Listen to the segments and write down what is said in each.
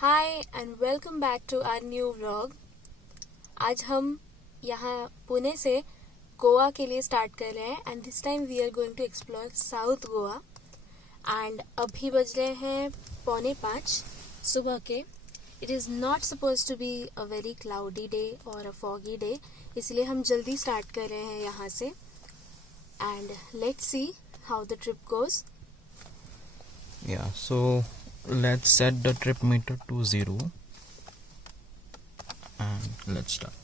Hi and welcome back to our new vlog. आज हम यहाँ पुणे से गोवा के लिए स्टार्ट कर रहे हैं and this time we are going to explore south Goa. And अभी बज रहे हैं 4:45 सुबह के। It is not suppose to be a very cloudy day और अ फॉगी डे, इसलिए हम जल्दी स्टार्ट कर रहे हैं यहाँ से। And let's see how the trip goes. Yeah, so let's set the trip meter to 0 and let's start.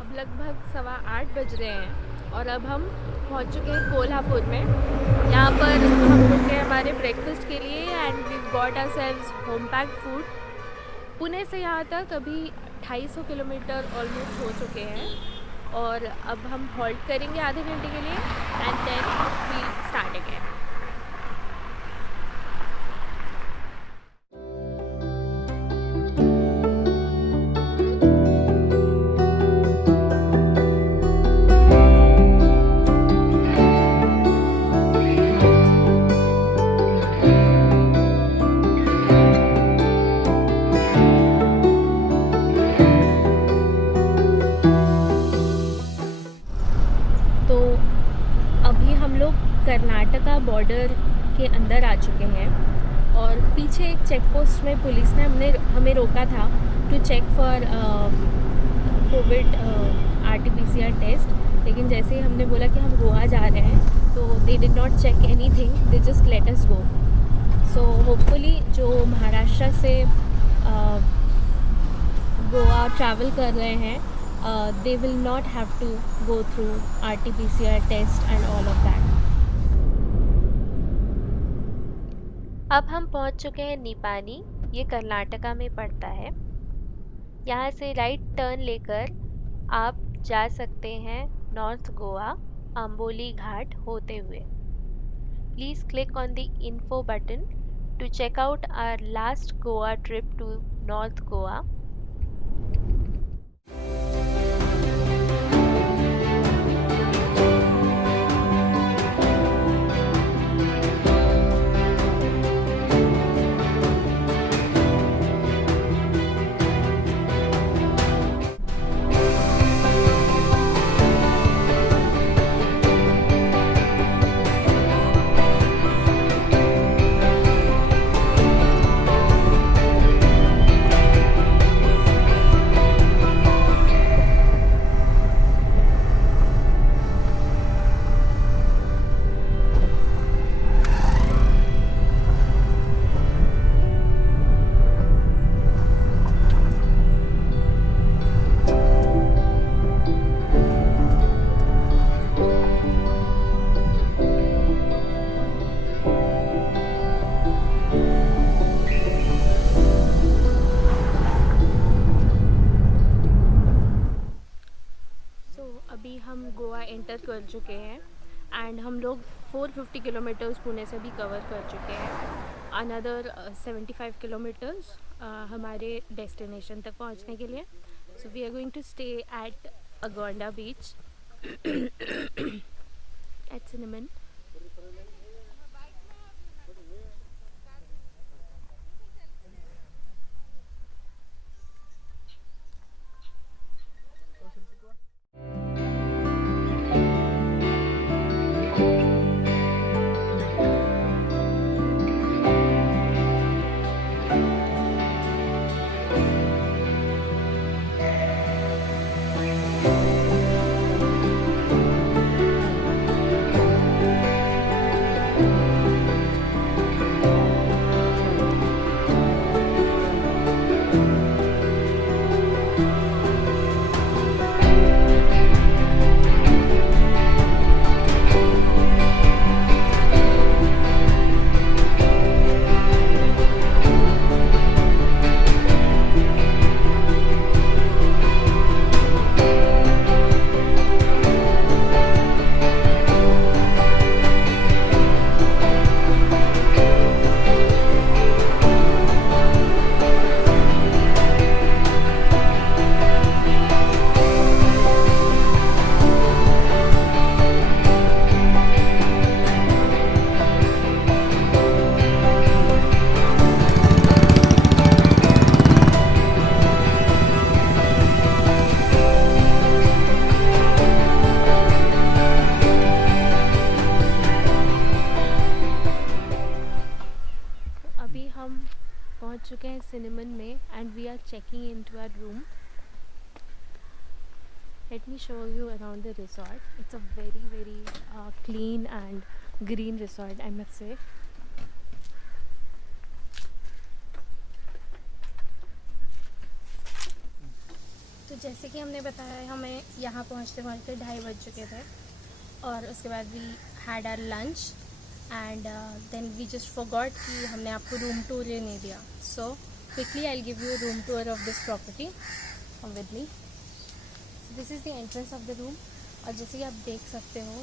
अब लगभग 8:15 बज रहे हैं और अब हम पहुंच चुके हैं कोल्हापुर में। यहाँ पर हम रुके हमारे ब्रेकफास्ट के लिए and we got ourselves home packed food. Pune से यहाँ तक अभी 250 किलोमीटर ऑलमोस्ट हो चुके हैं और अब हम हॉल्ट करेंगे आधे घंटे के लिए and then we start again. तो अभी हम लोग कर्नाटका बॉर्डर के अंदर आ चुके हैं और पीछे एक चेक पोस्ट में पुलिस ने हमें रोका था to check for Covid RT-PCR test. लेकिन जैसे ही हमने बोला कि हम गोवा जा रहे हैं तो they did not check anything, they just let us go. So hopefully जो महाराष्ट्र से गोवा ट्रैवल कर रहे हैं they will not have to go through RT-PCR test and all of that. अब हम पहुंच चुके हैं निपानी, ये कर्नाटका में पड़ता है। यहाँ से राइट टर्न लेकर आप जा सकते हैं नॉर्थ गोवा अंबोली घाट होते हुए। Please click on the info button to check out our last Goa trip to north Goa. अभी हम गोवा एंटर कर चुके हैं एंड हम लोग 450 किलोमीटर्स पुणे से भी कवर कर चुके हैं। अनदर 75 किलोमीटर्स हमारे डेस्टिनेशन तक पहुंचने के लिए। So we are going to stay at Agonda beach at Cinnamon. and we are checking into our room. Let me show you around the resort. It's a very clean and green resort, I must say. तो जैसे कि हमने बताया, हमें यहाँ पहुँचते 2:30 बज चुके थे, और उसके बाद we had our lunch and then we just forgot कि हमने आपको रूम टूर ही नहीं दिया. So quickly I will give you room tour of this property. Come with me. This is the entrance of the room, और जैसे कि आप देख सकते हो,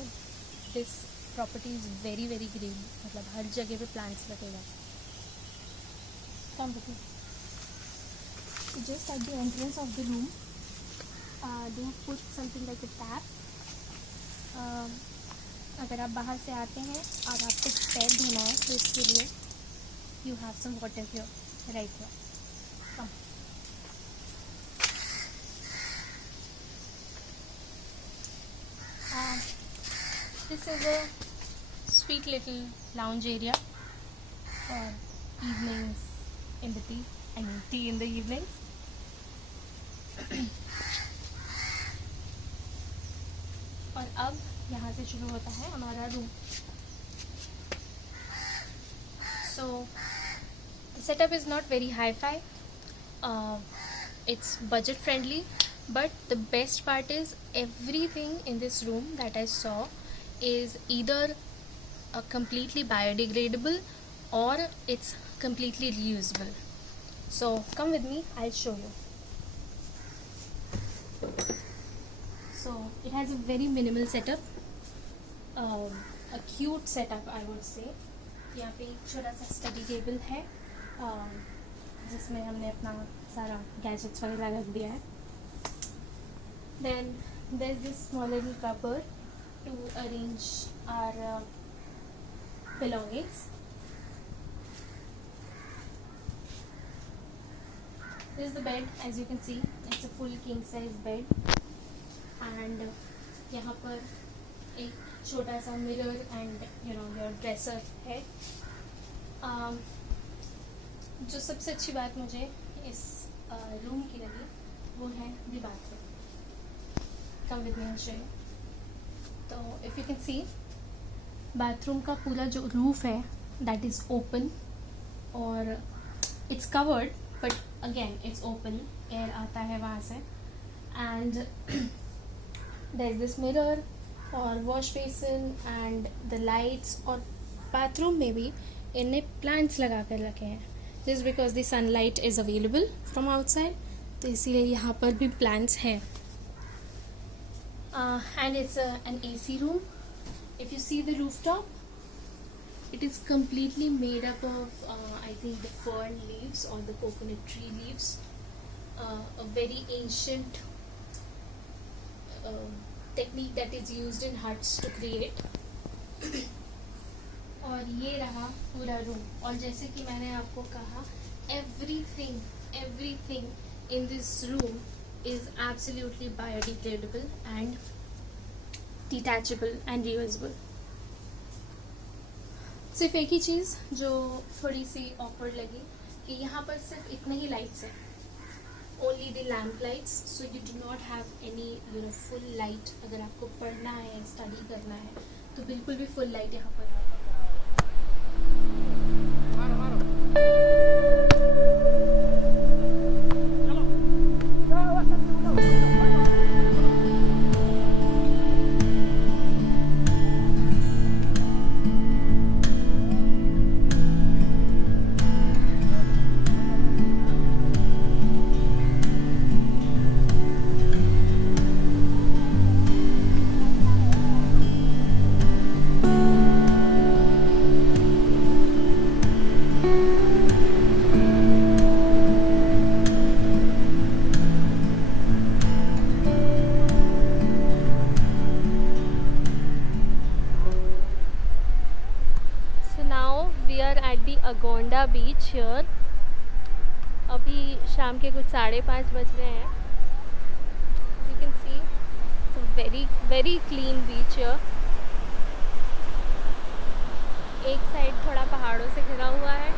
this property is very green. मतलब हर जगह पे प्लांट्स लगे हुए. Come with me. Just at the entrance of the room, they have put something like a tap. अगर आप बाहर से आते हैं और आपको पैर धोना है तो इसके लिए you have some water here, right here. Come. This is a sweet little lounge area for evenings in the tea. I mean tea in the evenings. और अब यहाँ से शुरू होता है हमारा room. So the setup is not very hi-fi. It's budget friendly, but the best part is everything in this room that I saw is either completely biodegradable or it's completely reusable. So come with me, I'll show you. So it has a very minimal setup, a cute setup I would say. यहाँ पे एक छोटा सा study table है, जिसमें हमने अपना सारा गैजेट्स वगैरह रख दिया है. Then there's this small little cupboard to arrange our belongings. This is the bed. As you can see, it's a full king size bed. And यहाँ पर एक छोटा सा मिरर एंड योर ड्रेसर है. जो सबसे अच्छी बात मुझे इस रूम की लगी वो है the bathroom. Come with me show. तो if you can see, bathroom का पूरा जो रूफ है दैट इज़ ओपन, और it's covered but again it's open. Air आता है वहाँ से. And there is this mirror और wash basin and the lights. और bathroom में भी इन्हें plants लगा कर रखे हैं, just because the sunlight is available from outside, तो इसीलिए यहाँ पर भी plants हैं. And it's an AC room. If you see the rooftop, it is completely made up of I think the fern leaves or the coconut tree leaves, a very ancient technique that is used in huts to create. और ये रहा पूरा रूम. और जैसे कि मैंने आपको कहा, everything in this room is absolutely biodegradable and detachable and reusable. सिर्फ एक ही चीज़ जो थोड़ी सी awkward लगी कि यहाँ पर सिर्फ इतने ही लाइट्स हैं. Only the lamp lights, so you do not have any full light. अगर आपको पढ़ना है, स्टडी करना है, तो बिल्कुल भी फुल लाइट यहाँ पर अगोंडा बीच हियर. अभी शाम के कुछ 5:30 बज रहे हैं. As you can see, it's a very clean beach here. एक साइड थोड़ा पहाड़ों से घिरा हुआ है.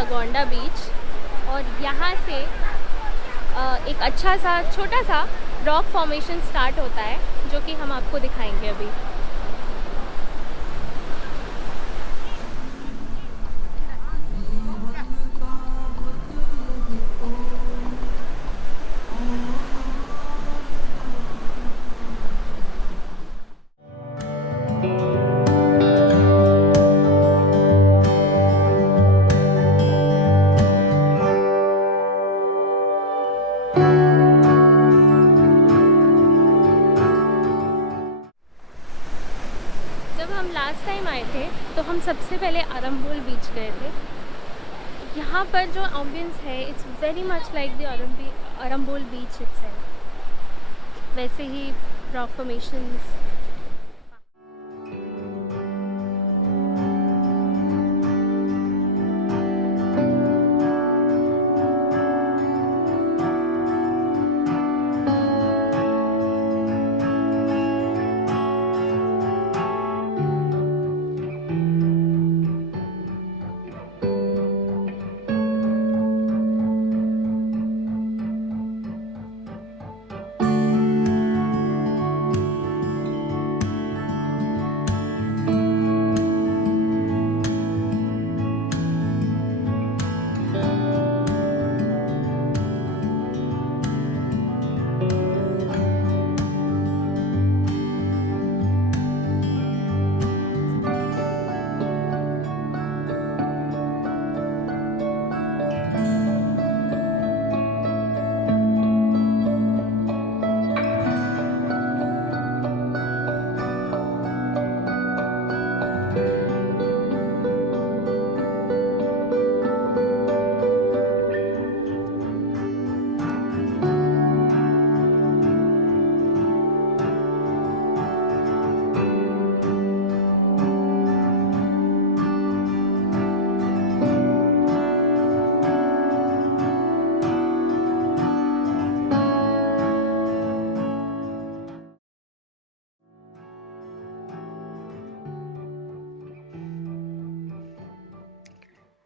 अगोंडा बीच और यहाँ से एक अच्छा सा छोटा सा रॉक फॉर्मेशन स्टार्ट होता है जो कि हम आपको दिखाएंगे अभी। जब हम लास्ट टाइम आए थे तो हम सबसे पहले आरंबोल बीच गए थे। यहाँ पर जो एम्बियंस है it's very much like the Arambol beach itself. वैसे ही rock formations.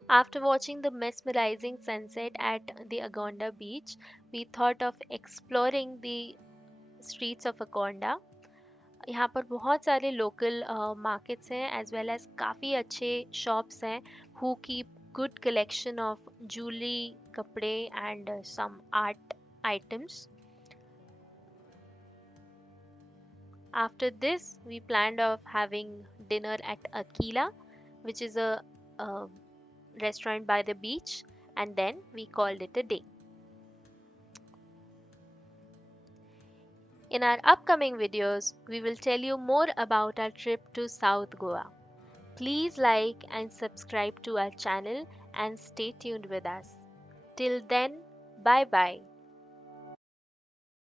After watching the mesmerizing sunset at the Agonda beach, we thought of exploring the streets of Agonda. यहाँ पर बहुत सारे लोकल मार्केट्स हैं एज वेल एज काफ़ी अच्छे shops हैं who keep good collection of jewellery, कपड़े and some art items. After this, we planned of having dinner at Aquila, which is a restaurant by the beach, and then we called it a day. In our upcoming videos, we will tell you more about our trip to South Goa. Please like and subscribe to our channel and stay tuned with us. Till then, bye bye.